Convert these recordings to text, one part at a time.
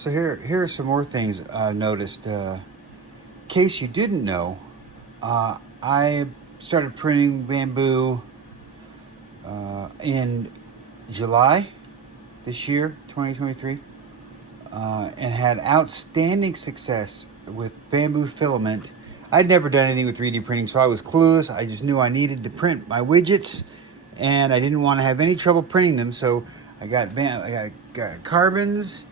So here are some more things I noticed. In case you didn't know, I started printing bamboo in July this year, 2023, and had outstanding success with bamboo filament. I'd never done anything with 3D printing, so I was clueless. I just knew I needed to print my widgets, and I didn't want to have any trouble printing them. So I got carbons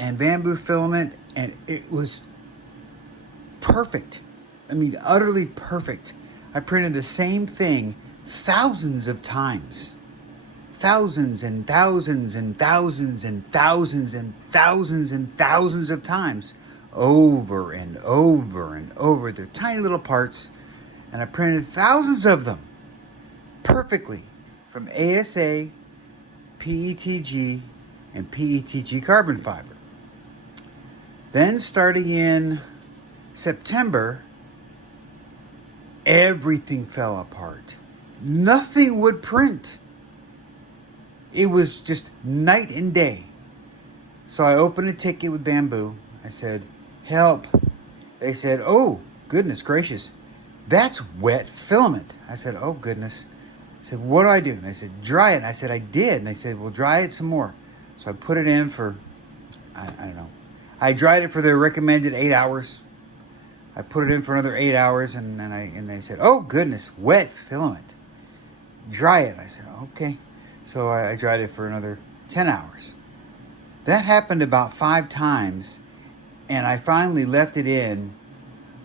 and bamboo filament, and it was perfect. I mean, utterly perfect. I printed the same thing thousands of times. Thousands and thousands and thousands and thousands and thousands and thousands of times. Over and over and over. They're tiny little parts. And I printed thousands of them perfectly from ASA, PETG, and PETG carbon fiber. Then starting in September, everything fell apart. Nothing would print. It was just night and day. So I opened a ticket with Bambu. I said, help. They said, oh, goodness gracious, that's wet filament. I said, oh, goodness. I said, what do I do? And they said, dry it. And I said, I did. And they said, well, dry it some more. So I put it in for, I don't know. I dried it for the recommended 8 hours. I put it in for another 8 hours, and they said, oh, goodness, wet filament. Dry it. I said, okay. So I dried it for another 10 hours. That happened about 5 times, and I finally left it in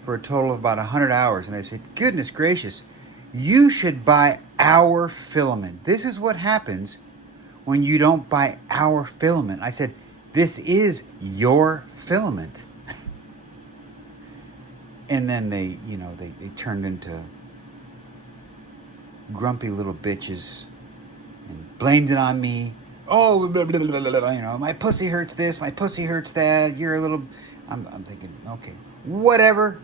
for a total of about 100 hours. And I said, goodness gracious, you should buy our filament. This is what happens when you don't buy our filament. I said, this is your filament. And then they turned into grumpy little bitches and blamed it on me. Oh, blah, blah, blah, blah, blah, my pussy hurts this, my pussy hurts that. You're a little. I'm thinking, okay, whatever.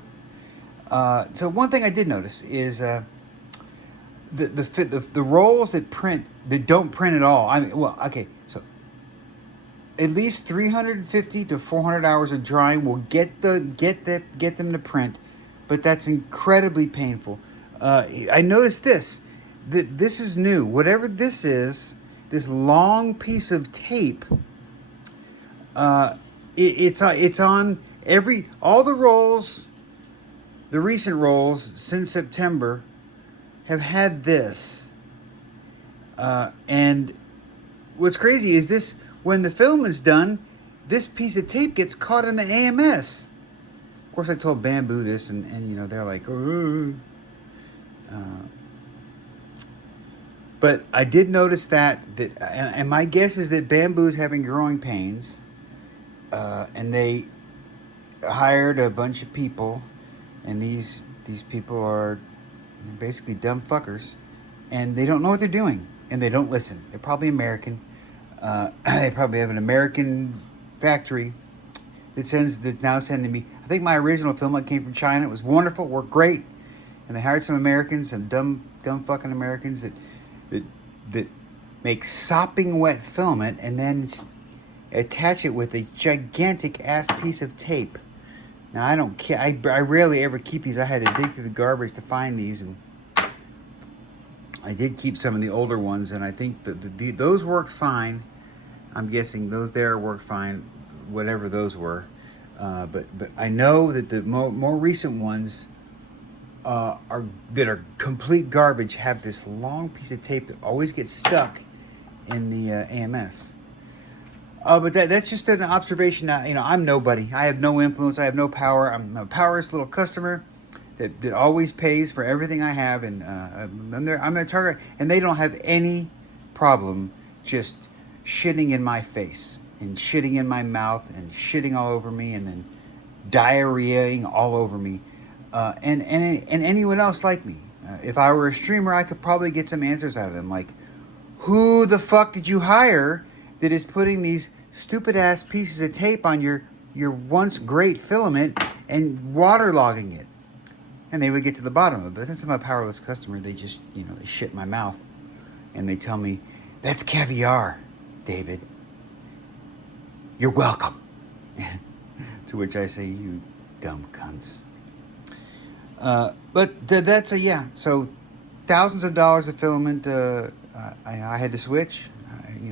So one thing I did notice is the rolls that don't print at all. I mean, well, okay, so at least 350 to 400 hours of drying will get them to print, but that's incredibly painful. I noticed that this is new. Whatever this is, this long piece of tape, it's on all the rolls. The recent rolls since September have had this, and what's crazy is this. When the film is done, this piece of tape gets caught in the AMS. Of course, I told Bambu this, and they're like, but I did notice that and my guess is that Bambu is having growing pains, and they hired a bunch of people, and these people are basically dumb fuckers, and they don't know what they're doing, and they don't listen. They're probably American. They probably have an American factory that's now sending me. I think my original film came from China. It was wonderful, worked great, and they hired some Americans, some dumb fucking Americans that make sopping wet filament and then attach it with a gigantic ass piece of tape. Now I don't care. I rarely ever keep these. I had to dig through the garbage to find these, and I did keep some of the older ones, and I think those worked fine. I'm guessing those there worked fine, whatever those were. But I know that the more recent ones that are complete garbage have this long piece of tape that always gets stuck in the AMS. But that's just an observation. Now, I'm nobody. I have no influence. I have no power. I'm a powerless little customer that always pays for everything I have, and I'm a target, and they don't have any problem just shitting in my face and shitting in my mouth and shitting all over me and then diarrheaing all over me, and anyone else like me. If I were a streamer, I could probably get some answers out of them, like, who the fuck did you hire that is putting these stupid ass pieces of tape on your once great filament and waterlogging it? And they would get to the bottom of it. But since I'm a powerless customer, they just, they shit in my mouth. And they tell me, that's caviar, David. You're welcome. To which I say, you dumb cunts. But that's a, yeah. So thousands of dollars of filament. I had to switch.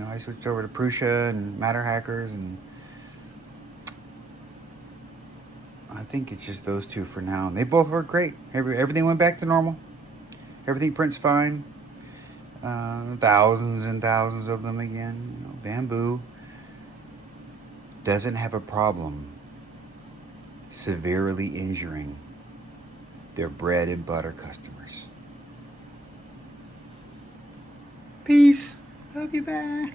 I switched over to Prusa and Matter Hackers, and I think it's just those two for now. And they both work great. Everything went back to normal. Everything prints fine. Thousands and thousands of them again. Bambu doesn't have a problem severely injuring their bread and butter customers. Peace. Love you back.